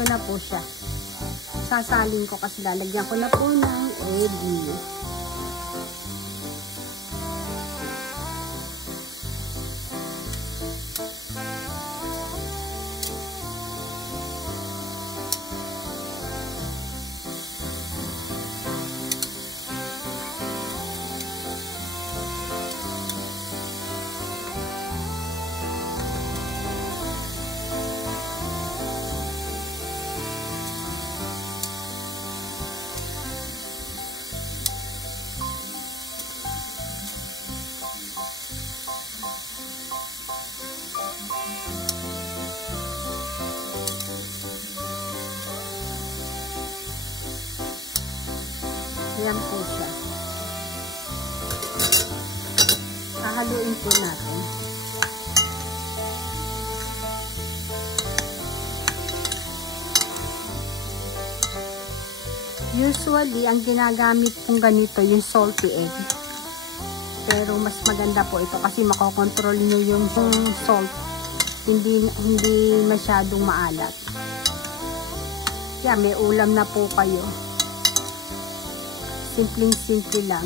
ito na po siya. Sasalin ko kasi lalagyan ko na po ng egg. Yan po siya. Hahaluin po natin. Usually, ang ginagamit pong ganito, yung salty egg. Pero mas maganda po ito kasi makokontrol nyo yung salt. Hindi masyadong maalat. Kaya may ulam na po kayo. Simpleng-simple lang.